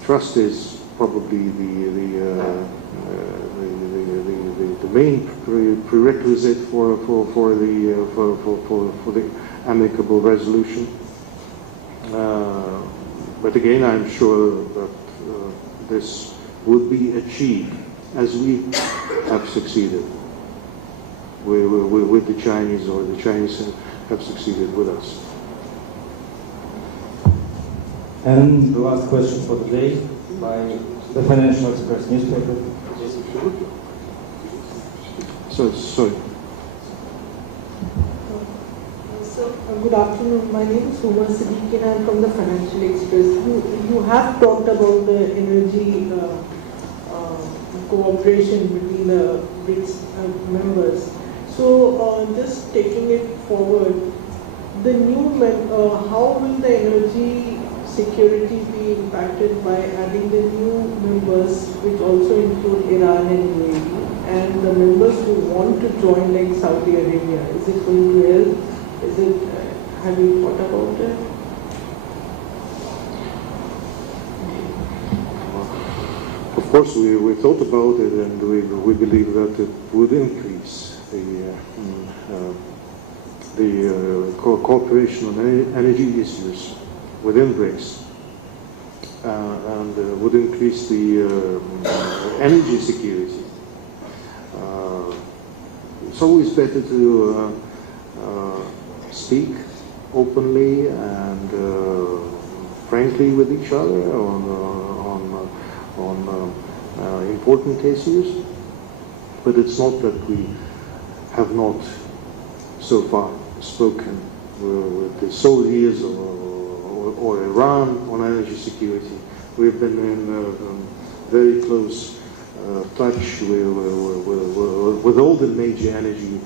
Trust is probably the main prerequisite for the amicable resolution. But again, I'm sure that this would be achieved as we have succeeded. with the Chinese, or the Chinese have succeeded with us. And the last question for the day by the Financial Express newspaper. Sorry. Good afternoon. My name is Uma Siddiqui and I am from the Financial Express. You have talked about the energy cooperation between the BRICS members. So just taking it forward, the new how will the energy security be impacted by adding the new members, which also include Iran and UAE, and the members who want to join, like Saudi Arabia? Is it going to help? Is it? Have you thought about it? Of course, we thought about it, and we believe that it would increase the cooperation on energy issues within BRICS, and would increase the energy security. It's always better to speak openly and frankly with each other on important issues, but it's not that we have not so far spoken with the Saudis or Iran on energy security. We've been in very close touch with all the major energy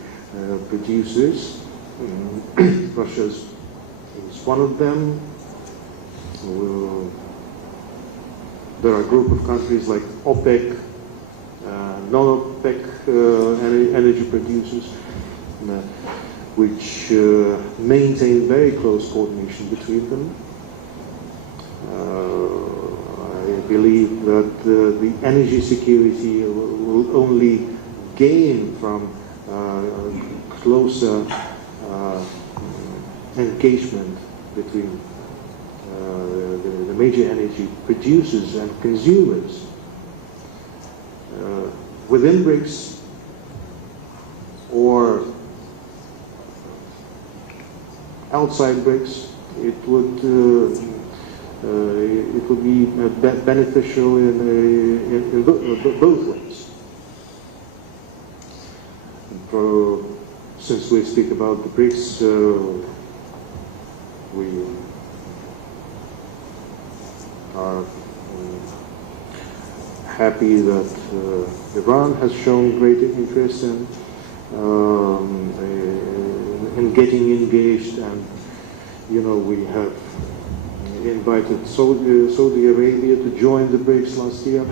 producers. Russia is one of them. There are a group of countries like OPEC, non-OPEC energy producers, which maintain very close coordination between them. I believe that the energy security will only gain from closer engagement between the major energy producers and consumers within BRICS or outside BRICS. It would be beneficial in both ways. Since we speak about the BRICS, we are happy that Iran has shown greater interest in getting engaged, and we have invited Saudi Arabia to join the BRICS last year.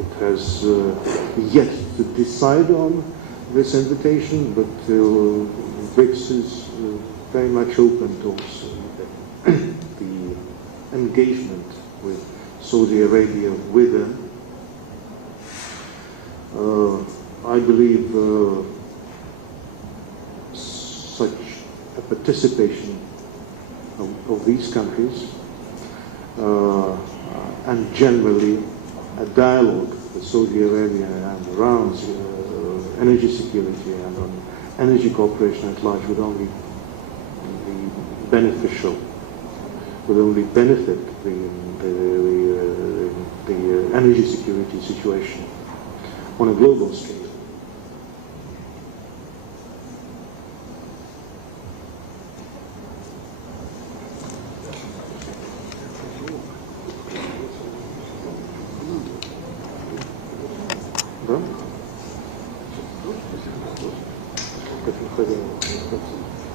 It has yet to decide on this invitation, but BRICS is very much open towards the engagement with Saudi Arabia within. I believe such a participation of these countries and generally a dialogue with Saudi Arabia and Iran's energy security and on energy cooperation at large would only be beneficial, would only benefit the energy security situation on a global scale.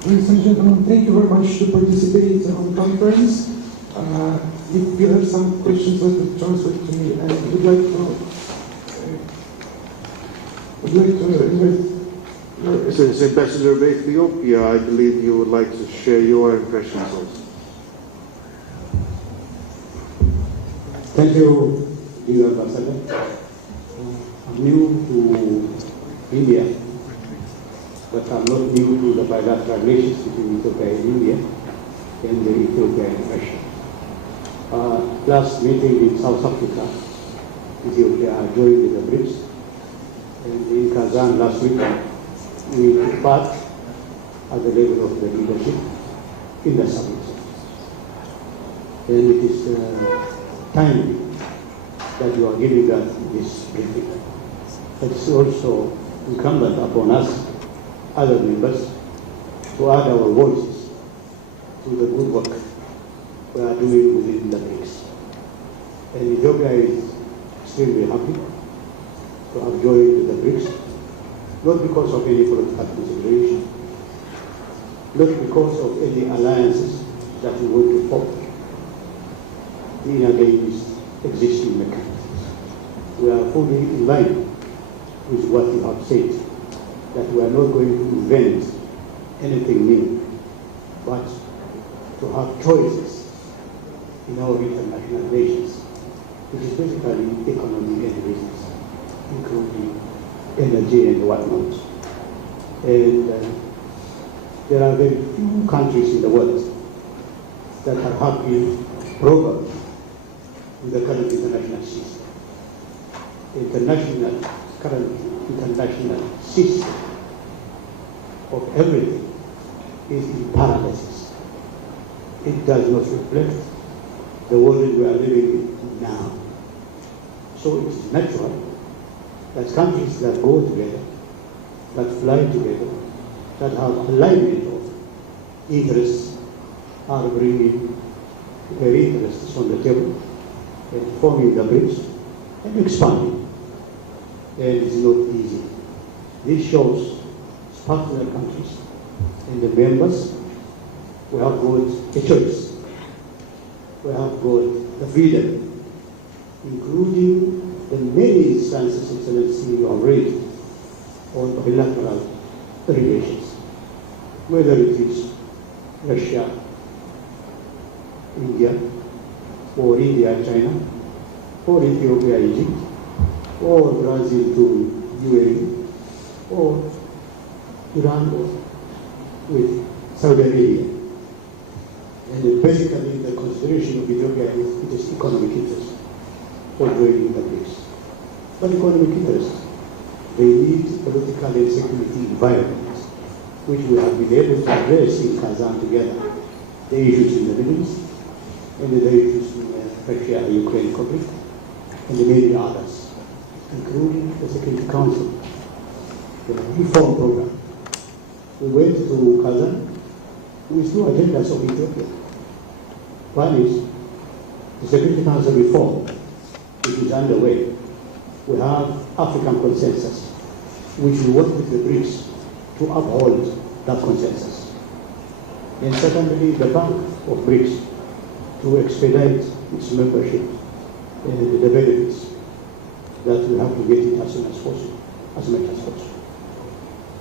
Ladies and gentlemen, thank you very much to participate on the conference. If you have some questions, let them transfer to me. And would like to invite. As Ambassador of Ethiopia, I believe you would like to share your impressions also. Thank you, dear Ambassador. I'm new to India, but I'm not new to the bilateral relations between Ethiopia and India and the Ethiopia and Russia. Last meeting in South Africa, Ethiopia joined the BRICS, And in Kazan last week, we took part at the level of the leadership in the summit. And it is timely that you are giving us this briefing. It's also incumbent upon us, other members, to add our voices to the good work we are doing within the BRICS. And Ethiopia is extremely happy to have joined the BRICS, not because of any political consideration, not because of any alliances that we want to form in against existing mechanisms. We are fully in line with what you have said, that we are not going to invent anything new, but to have choices in our international relations, which is basically economy and business, including energy and whatnot. And there are very few countries in the world that are happy, probably, with the current international system. Current international system of everything is in paralysis. It does not reflect the world we are living in now. So it's natural that countries that go together, that fly together, that have alignment of interests, are bringing their interests on the table and forming the BRICS and expanding. And it's not easy. This shows partner countries and the members, we have got a choice. We have got the freedom, including the many instances, Excellency, you have raised on bilateral relations, whether it is Russia, India, or India, China, or Ethiopia, Egypt, or Brazil to UAE, or Iran with Saudi Arabia. And basically the consideration of Ethiopia is it is economic interest for joining the BRICS. But economic interest, they need political and security environment, which we have been able to address in Kazan together. The issues in the Middle East, and the issues in the Russia-Ukraine conflict, and the many others, including the Security Council, the reform program. We went to Kazan with two agendas of Ethiopia. One is the Security Council reform, which is underway. We have African consensus, which we want with the BRICS to uphold that consensus. And secondly, the Bank of BRICS to expedite its membership and the benefits that we have to get it as soon as possible, as much as possible.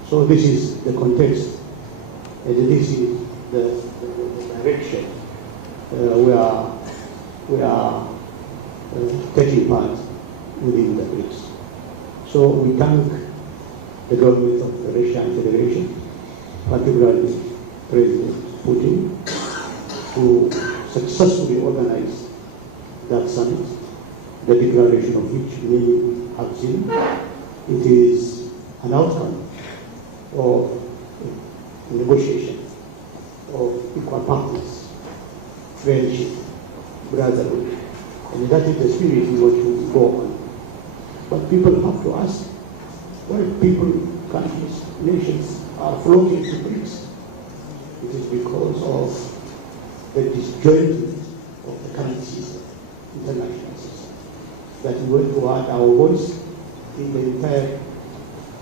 So this is the context, and this is the direction we are taking part within the BRICS. So we thank the government of the Russian Federation, particularly President Putin, who successfully organized that summit, the declaration of which many have seen. It is an outcome of negotiation of equal partners, friendship, brotherhood, and that is the spirit we want to go on. But people have to ask, why people, countries, nations are flocking to BRICS? It is because of the disjointment of the current system, international system, that we want to add our voice in the entire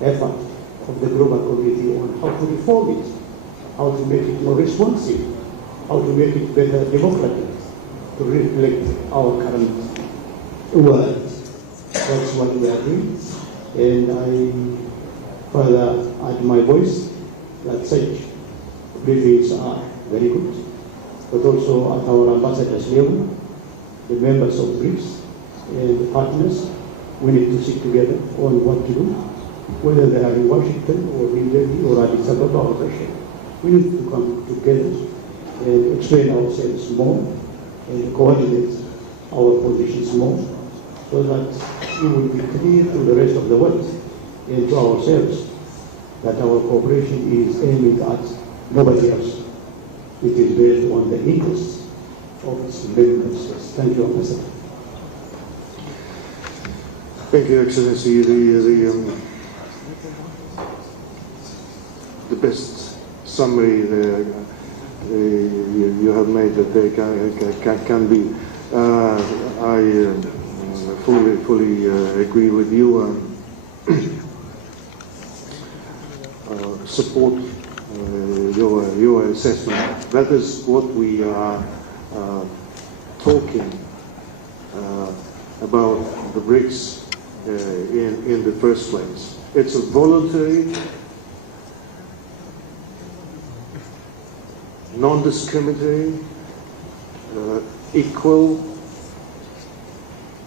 effort of the global community on how to reform it, how to make it more responsive, how to make it better democratic, to reflect our current world. That's what we are doing. And I further add my voice that such briefings are very good, but also at our ambassadors level, the members of BRICS and the partners, we need to sit together on what to do, whether they are in Washington or in Delhi or Addis Ababa or Russia. We need to come together and explain ourselves more and coordinate our positions more, so that we will be clear to the rest of the world into ourselves that our cooperation is aimed at nobody else. It is based on the interests of its members. Thank you, Ambassador. Thank you, Excellency. The best summary you have made that there can be. I fully agree with you. Support your assessment. That is what we are talking about the BRICS in the first place. It's a voluntary, non-discriminatory, equal,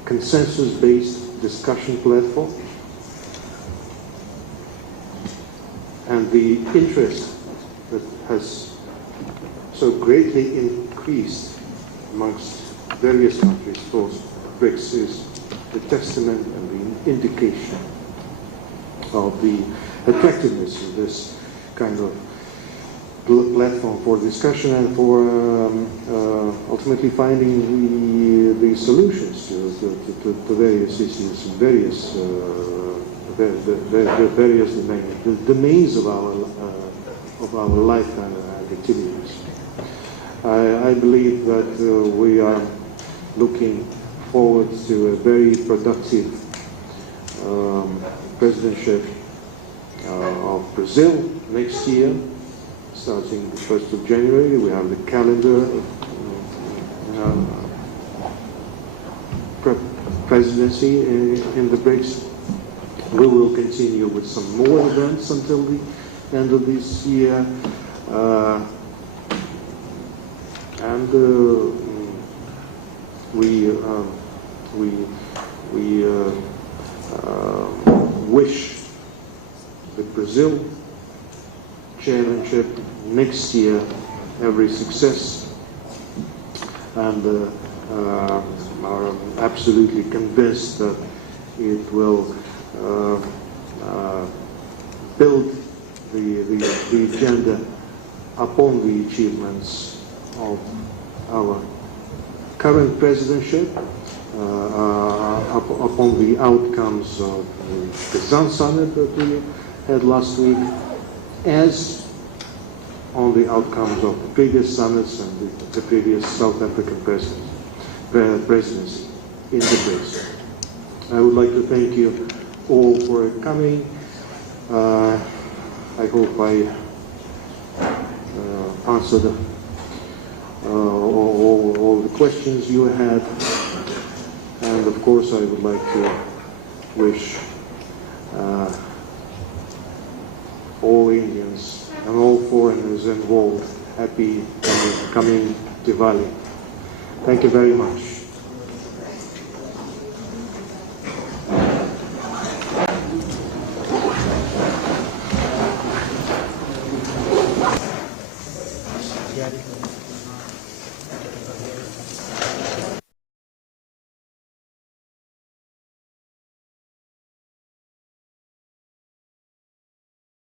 consensus-based discussion platform. And the interest that has so greatly increased amongst various countries for BRICS is the testament and the indication of the attractiveness of this kind of platform for discussion and for ultimately finding the solutions to various issues and various the various domains of our life and activities. I believe that we are looking forward to a very productive presidentship of Brazil next year, starting the 1st of January. We have the calendar presidency in the BRICS. We will continue with some more events until the end of this year, and we wish the Brazil chairmanship next year every success, and are absolutely convinced that it will build the agenda upon the achievements of our current presidentship, upon the outcomes of the Kazan summit that we had last week, as on the outcomes of the previous summits and the previous South African presidency in the BRICS. I would like to thank you all for coming. I hope I answered all the questions you had, and of course I would like to wish all Indians and all foreigners involved happy coming Diwali. Thank you very much.